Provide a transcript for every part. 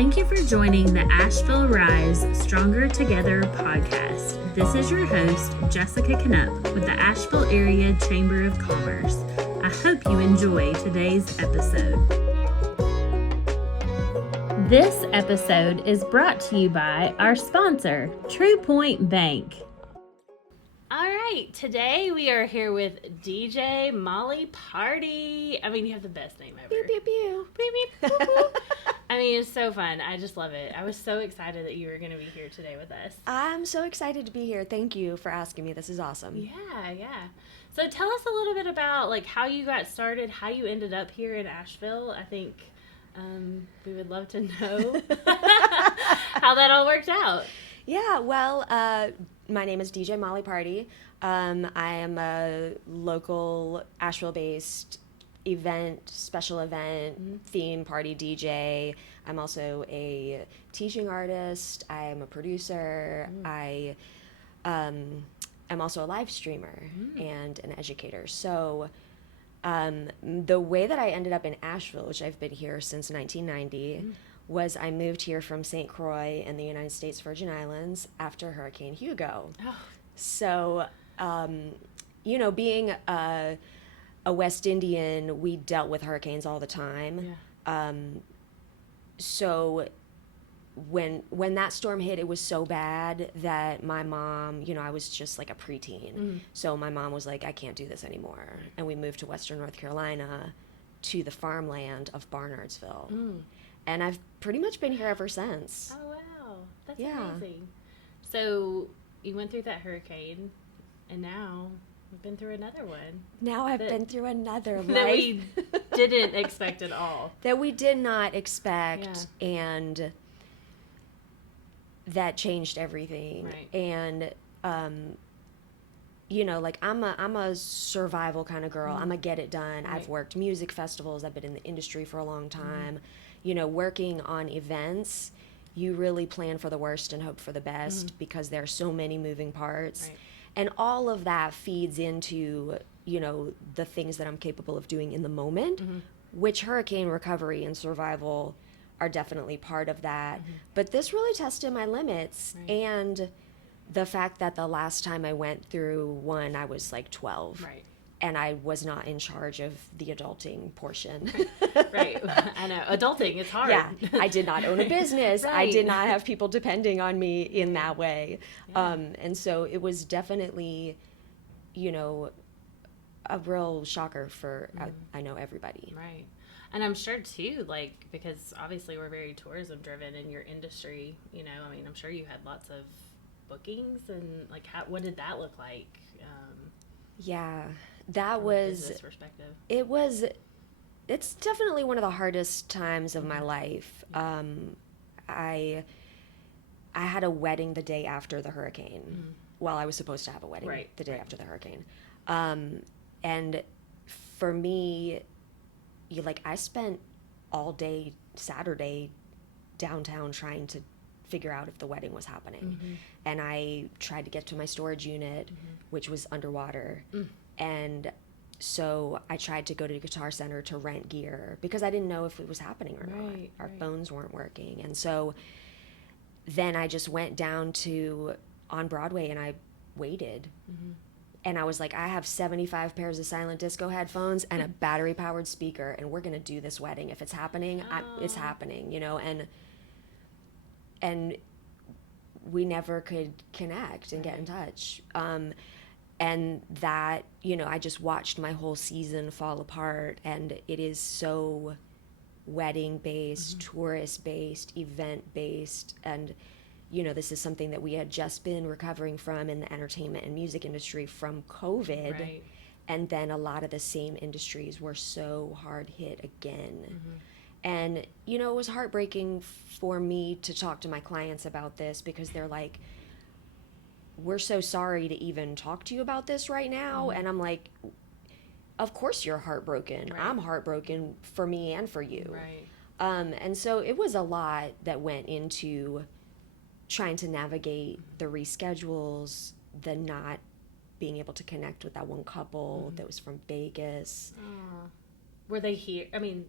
Thank you for joining the Asheville Rise Stronger Together podcast. This is your host, Jessica Knupp with the Asheville Area Chamber of Commerce. I hope you enjoy today's episode. This episode is brought to you by our sponsor, True Point Bank. All right, today we are here with DJ Molly Parti. I mean, you have the best name ever. Pew, pew, pew. Beep, beep, boop, boop. I mean, it's so fun. I just love it. I was so excited that you were going to be here today with us. I'm so excited to be here. Thank you for asking me. This is awesome. Yeah. So tell us a little bit about like how you got started, how you ended up here in Asheville. I think we would love to know how that all worked out. Yeah, well, my name is DJ Molly Parti. I am a local Asheville-based special event, theme party DJ. I'm also a teaching artist. I'm a producer. I am also a live streamer and an educator. So the way that I ended up in Asheville, which I've been here since 1990, was I moved here from St. Croix in the United States Virgin Islands after Hurricane Hugo. Oh. So, being a West Indian, we dealt with hurricanes all the time. Yeah. So when that storm hit, it was so bad that my mom, I was just like a preteen. So my mom was like, I can't do this anymore. And we moved to Western North Carolina to the farmland of Barnardsville. And I've pretty much been here ever since. Oh, wow. That's amazing. So you went through that hurricane, and now you've been through another one. Now I've been through another life. That we didn't expect at all. That we did not expect, and that changed everything. Right. And, I'm a survival kind of girl. I'm a get it done. Right. I've worked music festivals. I've been in the industry for a long time. Working on events, you really plan for the worst and hope for the best because there are so many moving parts. Right. And all of that feeds into, the things that I'm capable of doing in the moment, which hurricane recovery and survival are definitely part of that. But this really tested my limits. Right. And the fact that the last time I went through one, I was like 12. Right. And I was not in charge of the adulting portion. Right. I know. Adulting is hard. Yeah. I did not own a business. Right. I did not have people depending on me in that way. Yeah. And so it was definitely, a real shocker for, I know, everybody. Right. And I'm sure, too, because obviously we're very tourism-driven in your industry, I'm sure you had lots of bookings and, what did that look like? Yeah. That was, business perspective. It's definitely one of the hardest times of my life. I had a wedding the day after the hurricane. Well, I was supposed to have a wedding the day after the hurricane. And for me, I spent all day Saturday downtown trying to figure out if the wedding was happening. And I tried to get to my storage unit, which was underwater. And so I tried to go to the Guitar Center to rent gear because I didn't know if it was happening or not. Our phones weren't working. And so then I just went down on Broadway and I waited. And I was like, I have 75 pairs of silent disco headphones and a battery powered speaker, and we're going to do this wedding. If it's happening, it's happening, and we never could connect and get in touch. And that, I just watched my whole season fall apart, and it is so wedding-based, tourist-based, event-based, and, this is something that we had just been recovering from in the entertainment and music industry from COVID, right. And then a lot of the same industries were so hard hit again. And, it was heartbreaking for me to talk to my clients about this because they're like, we're so sorry to even talk to you about this right now. And I'm like, of course you're heartbroken. Right. I'm heartbroken for me and for you. Right. And so it was a lot that went into trying to navigate the reschedules, the not being able to connect with that one couple that was from Vegas. Were they here? I mean,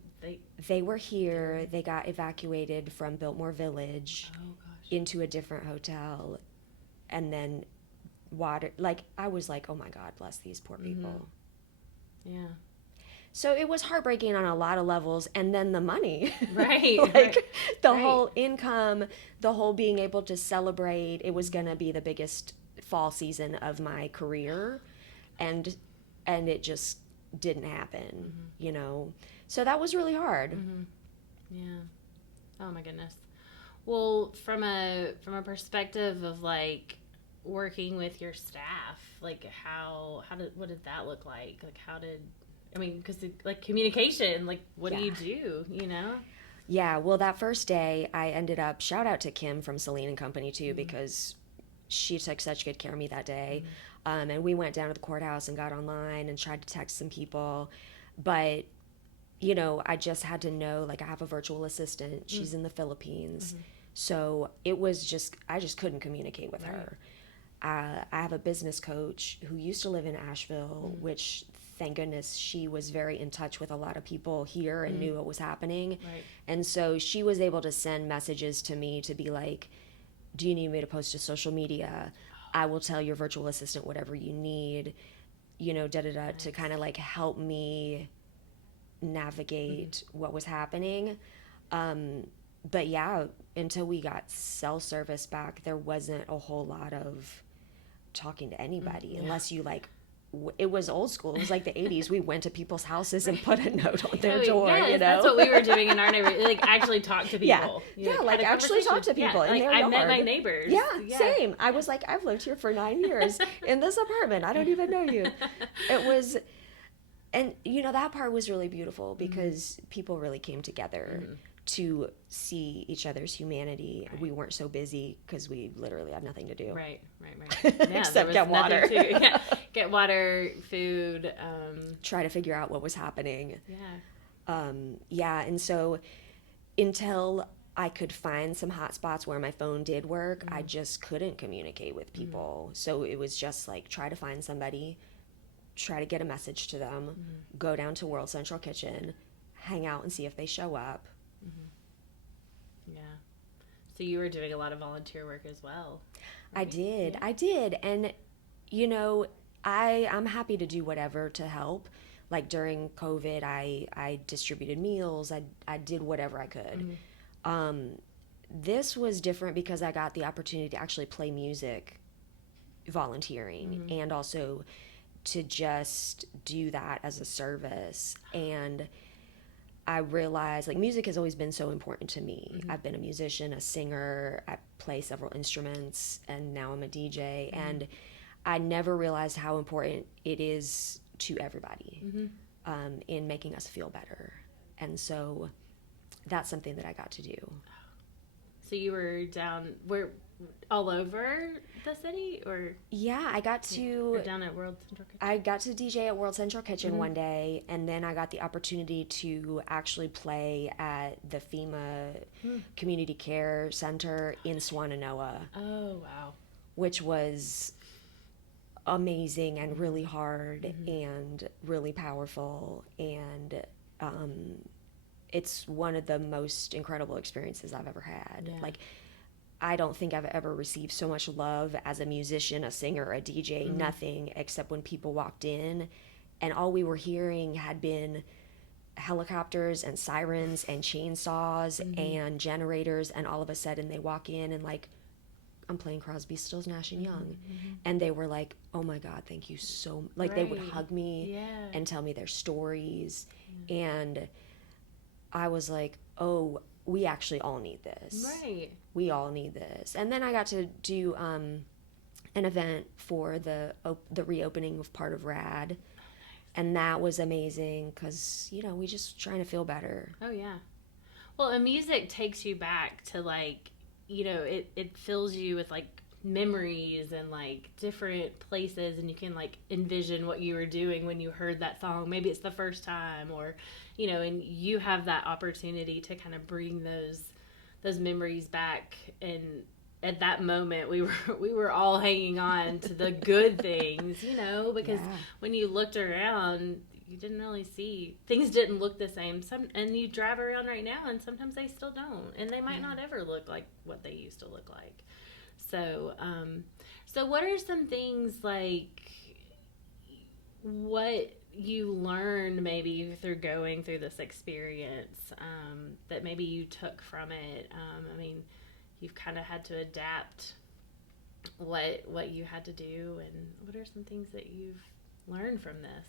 They were here. They got evacuated from Biltmore Village into a different hotel, and then water. Like, I was like, oh my God, bless these poor people. Yeah. So it was heartbreaking on a lot of levels, and then the money, right? The whole income, the whole being able to celebrate. It was gonna be the biggest fall season of my career, and it just didn't happen, you know. So that was really hard. Yeah. Oh my goodness. Well, from a perspective of like working with your staff, like what did that look like? Like because like communication, like what do you do, you know? Yeah, well, that first day I ended up, shout out to Kim from Celine and Company too, because she took such good care of me that day. And we went down to the courthouse and got online and tried to text some people. But, you know, I just had to know, like, I have a virtual assistant. She's in the Philippines. So it was just, I just couldn't communicate with her. I have a business coach who used to live in Asheville, which thank goodness she was very in touch with a lot of people here and knew what was happening. And so she was able to send messages to me to be like, do you need me to post to social media? I will tell your virtual assistant whatever you need, you know, to kind of like help me navigate what was happening. But yeah, until we got cell service back, there wasn't a whole lot of talking to anybody unless you like, it was old school. It was like the 80s. We went to people's houses and put a note on their door, you know? That's what we were doing in our neighborhood. Like, actually talk to people. Like actually talk to people in their I yard. met my neighbors. Yeah, same. I was like, I've lived here for 9 years in this apartment. I don't even know you. It was, and you know, that part was really beautiful because people really came together to see each other's humanity. We weren't so busy because we literally had nothing to do. Right. Yeah, except get water. Get water, food. Try to figure out what was happening. Yeah. And so until I could find some hot spots where my phone did work, I just couldn't communicate with people. So it was just like, try to find somebody, try to get a message to them, go down to World Central Kitchen, hang out and see if they show up. Yeah. So you were doing a lot of volunteer work as well. Right? I did. And, you know, I'm happy to do whatever to help. Like during COVID, I distributed meals. I did whatever I could. This was different because I got the opportunity to actually play music volunteering and also to just do that as a service. And I realized, like, music has always been so important to me. I've been a musician, a singer, I play several instruments, and now I'm a DJ. And I never realized how important it is to everybody in making us feel better. And so that's something that I got to do. So you were all over the city, or? Yeah, I got to... Or down at World Central Kitchen? I got to DJ at World Central Kitchen one day, and then I got the opportunity to actually play at the FEMA Community Care Center in Swannanoa. Oh, wow. Which was amazing and really hard and really powerful, and it's one of the most incredible experiences I've ever had. Yeah. Like, I don't think I've ever received so much love as a musician, a singer, a DJ, nothing, except when people walked in and all we were hearing had been helicopters and sirens and chainsaws and generators, and all of a sudden they walk in and like, I'm playing Crosby, Stills, Nash and Young. And they were like, oh my God, thank you so much. Like, they would hug me and tell me their stories. And I was like, oh, we actually all need this. Right. We all need this. And then I got to do an event for the reopening of part of RAD. Oh, nice. And that was amazing because, you know, we just trying to feel better. Oh, yeah. Well, and music takes you back to, like, you know, it fills you with, like, memories and, like, different places, and you can, like, envision what you were doing when you heard that song. Maybe it's the first time, or, you know, and you have that opportunity to kind of bring those memories back. And at that moment, we were all hanging on to the good things, you know, because when you looked around, you didn't really see, things didn't look the same. And you drive around right now, and sometimes they still don't, and they might not ever look like what they used to look like. So, so what are some things like what you learned maybe through going through this experience that maybe you took from it? I mean, you've kind of had to adapt what you had to do, and what are some things that you've learned from this?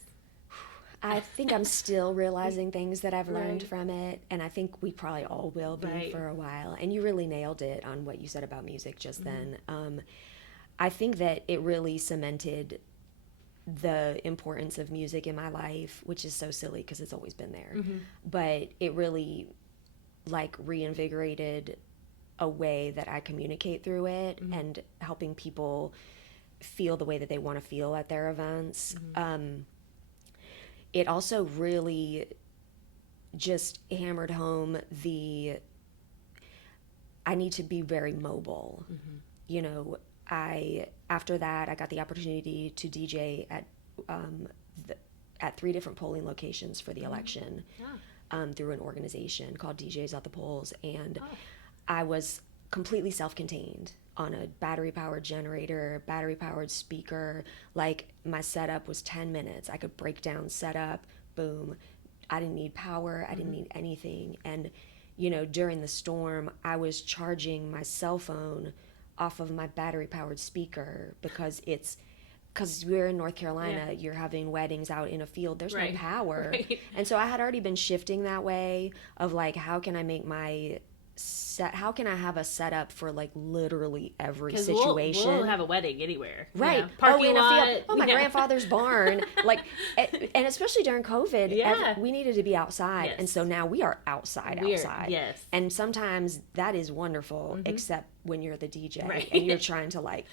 I think I'm still realizing things that I've learned from it, and I think we probably all will be for a while. And you really nailed it on what you said about music just then. I think that it really cemented the importance of music in my life, which is so silly because it's always been there. But it really like reinvigorated a way that I communicate through it and helping people feel the way that they want to feel at their events. It also really just hammered home I need to be very mobile. You know, after that, I got the opportunity to DJ at 3 different polling locations for the election through an organization called DJs at the Polls. And I was completely self-contained on a battery-powered generator, battery-powered speaker. Like, my setup was 10 minutes. I could break down setup, boom. I didn't need power. I didn't need anything. And, you know, during the storm, I was charging my cell phone off of my battery-powered speaker because we're in North Carolina, you're having weddings out in a field, there's no power. And so I had already been shifting that way of like, how can I make how can I have a setup for like literally every situation? We'll have a wedding anywhere, right? You know, parking lot. A field. My grandfather's barn, like, and especially during COVID, we needed to be outside, and so now we are outside. Yes, and sometimes that is wonderful, except when you're the DJ and you're trying to like,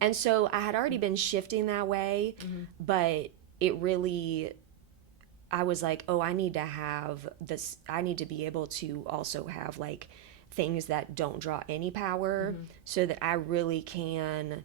and so I had already been shifting that way, but it really. I was like, oh, I need to have this. I need to be able to also have like things that don't draw any power so that I really can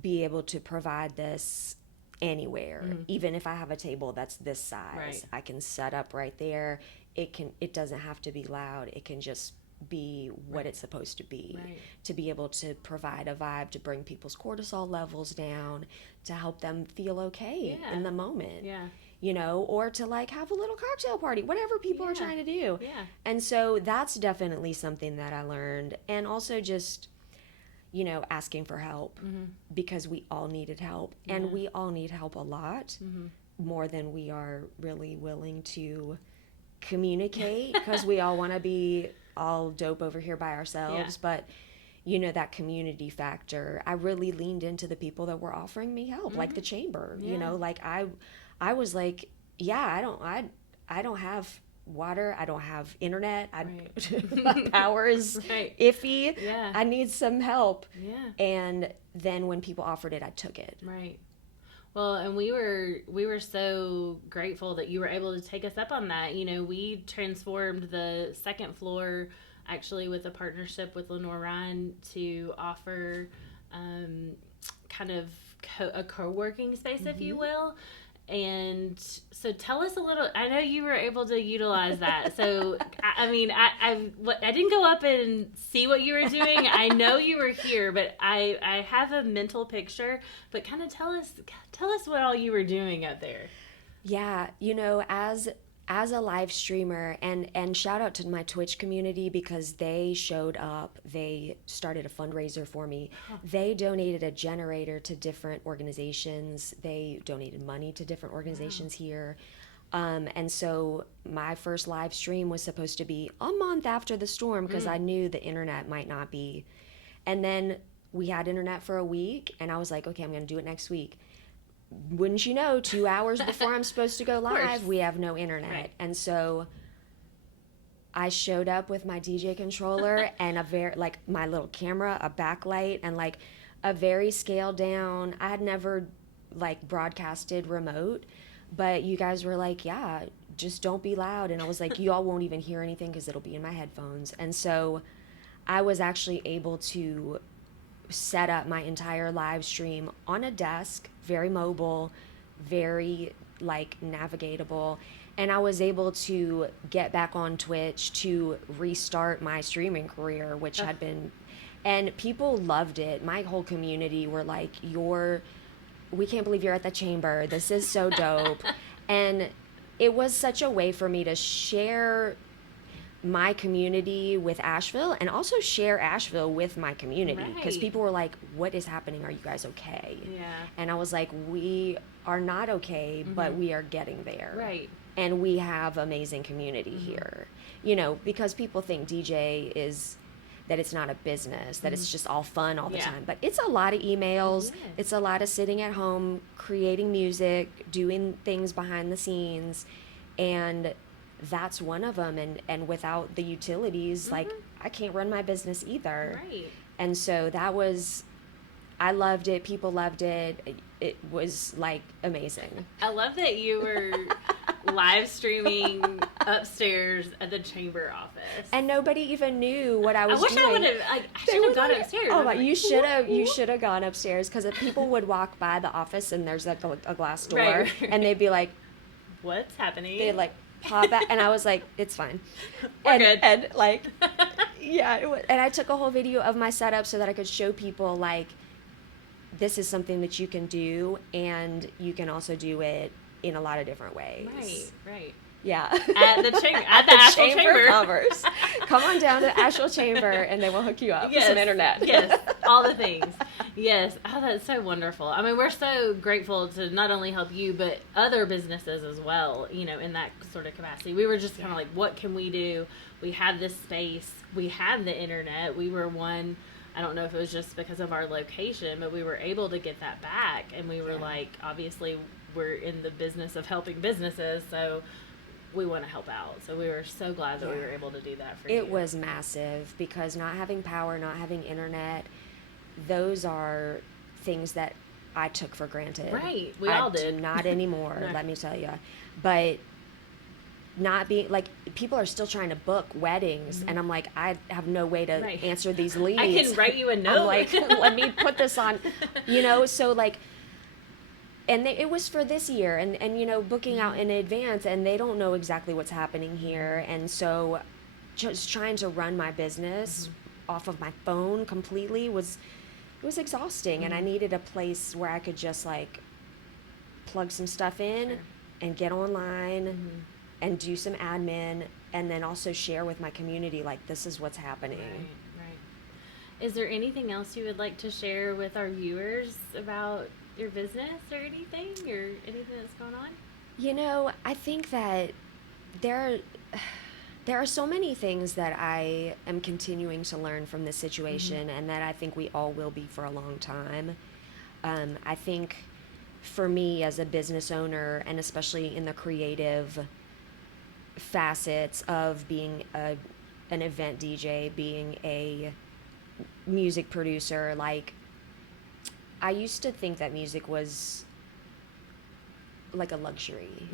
be able to provide this anywhere. Even if I have a table that's this size, I can set up right there. It doesn't have to be loud. It can just be what it's supposed to be, to be able to provide a vibe, to bring people's cortisol levels down, to help them feel okay in the moment. You know, or to like have a little cocktail party, whatever people are trying to do. And so that's definitely something that I learned. And also just, you know, asking for help because we all needed help, and we all need help a lot more than we are really willing to communicate because we all want to be all dope over here by ourselves. But you know, that community factor, I really leaned into the people that were offering me help, like the chamber. You know, like I was like, I don't have water, I don't have internet, my power is iffy. I need some help. And then when people offered it, I took it. Well, and we were so grateful that you were able to take us up on that. You know, we transformed the second floor actually with a partnership with Lenore Ryan to offer kind of a co-working space, if you will. And so tell us a little, I know you were able to utilize that. So, I mean, I didn't go up and see what you were doing. I know you were here, but I have a mental picture, but kind of tell us what all you were doing up there. Yeah. You know, as a live streamer, and shout out to my Twitch community because they showed up. They started a fundraiser for me. They donated a generator to different organizations. They donated money to different organizations here. And so my first live stream was supposed to be a month after the storm because I knew the internet might not be. And then we had internet for a week, and I was like, okay, I'm going to do it next week. Wouldn't you know, 2 hours before I'm supposed to go live, we have no internet. And so I showed up with my DJ controller and my little camera, a backlight, and like a very scaled down. I had never like broadcasted remote, but you guys were like, yeah, just don't be loud. And I was like, you all won't even hear anything because it'll be in my headphones. And so I was actually able to set up my entire live stream on a desk, very mobile, very like navigatable, and I was able to get back on Twitch to restart my streaming career, which had been, and people loved it. My whole community were like, we can't believe you're at the chamber. This is so dope. And it was such a way for me to share my community with Asheville and also share Asheville with my community, because people were like, what is happening? Are you guys okay? Yeah. And I was like, we are not okay, but we are getting there. Right. And we have amazing community here, you know, because people think DJ is that it's not a business, that it's just all fun all the time. But it's a lot of emails. It's a lot of sitting at home, creating music, doing things behind the scenes. And that's one of them. And without the utilities, like, I can't run my business either. Right. And so I loved it. People loved it. It was like amazing. I love that you were live streaming upstairs at the chamber office, and nobody even knew what I was doing. I should have gone upstairs. Oh, you should have gone upstairs, because people would walk by the office and there's like a glass door, right. and they'd be like, "What's happening?" They'd like pop out, and I was like, "It's fine." We're good. And like, yeah, and I took a whole video of my setup so that I could show people like, this is something that you can do, and you can also do it in a lot of different ways. Right. Yeah. At the chamber, at the Asheville Chamber. Covers. Come on down to the Asheville Chamber, and they will hook you up with some internet. Yes, all the things. Yes. Oh, that's so wonderful. I mean, we're so grateful to not only help you, but other businesses as well, you know, in that sort of capacity. We were just kind of like, what can we do? We have this space. We have the internet. We were one, I don't know if it was just because of our location, but we were able to get that back. And we were like, obviously, we're in the business of helping businesses, so we want to help out. So we were so glad that we were able to do that for you. It was massive, because not having power, not having internet, those are things that I took for granted. Right. We all did. Not anymore, no. Let me tell you. But not being, like, people are still trying to book weddings, and I'm like, I have no way to answer these leads. I can write you a note. I'm like, let me put this on, you know, so like, and it was for this year, and you know, booking out in advance, and they don't know exactly what's happening here, and so just trying to run my business off of my phone completely was exhausting, and I needed a place where I could just like plug some stuff in and get online and do some admin, and then also share with my community, like, this is what's happening. Right. Is there anything else you would like to share with our viewers about your business or anything that's going on? You know, I think that there are so many things that I am continuing to learn from this situation, and that I think we all will be for a long time. I think for me as a business owner, and especially in the creative facets of being an event DJ, being a music producer, like, I used to think that music was like a luxury.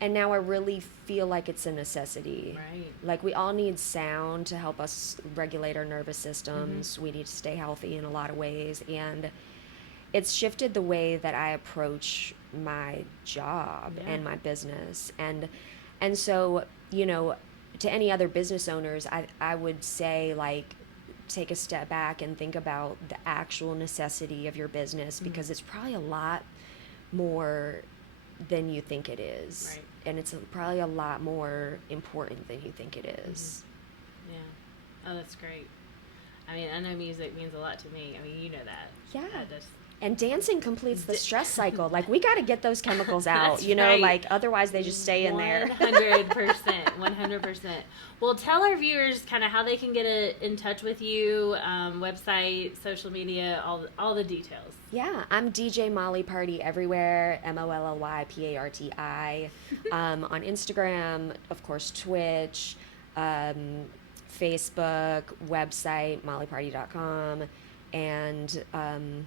And now I really feel like it's a necessity. Right. Like, we all need sound to help us regulate our nervous systems. We need to stay healthy in a lot of ways. And it's shifted the way that I approach my job and my business. And so, you know, to any other business owners, I would say, like, take a step back and think about the actual necessity of your business, because it's probably a lot more than you think it is. Right. And it's probably a lot more important than you think it is. Yeah. Oh, that's great. I mean, I know music means a lot to me. I mean, you know that. Yeah. And dancing completes the stress cycle. Like, we got to get those chemicals out, you know, right. like, otherwise they just stay in there. 100%. 100%. Well, tell our viewers kind of how they can get in touch with you, website, social media, all the details. Yeah, I'm DJ Molly Parti everywhere, MOLLYPARTI, on Instagram, of course, Twitch, Facebook, website, mollyparti.com, and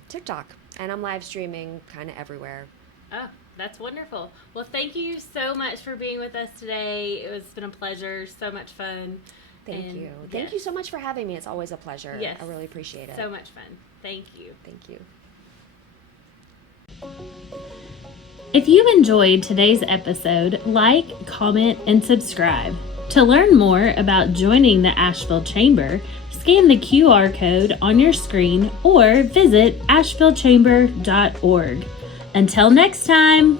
TikTok. And I'm live streaming kind of everywhere. Oh, that's wonderful. Well, thank you so much for being with us today. It's been a pleasure. So much fun. Thank you. Thank you so much for having me. It's always a pleasure. Yes. I really appreciate it. So much fun. Thank you. Thank you. If you enjoyed today's episode, like, comment, and subscribe. To learn more about joining the Asheville Chamber, scan the QR code on your screen or visit ashevillechamber.org. Until next time!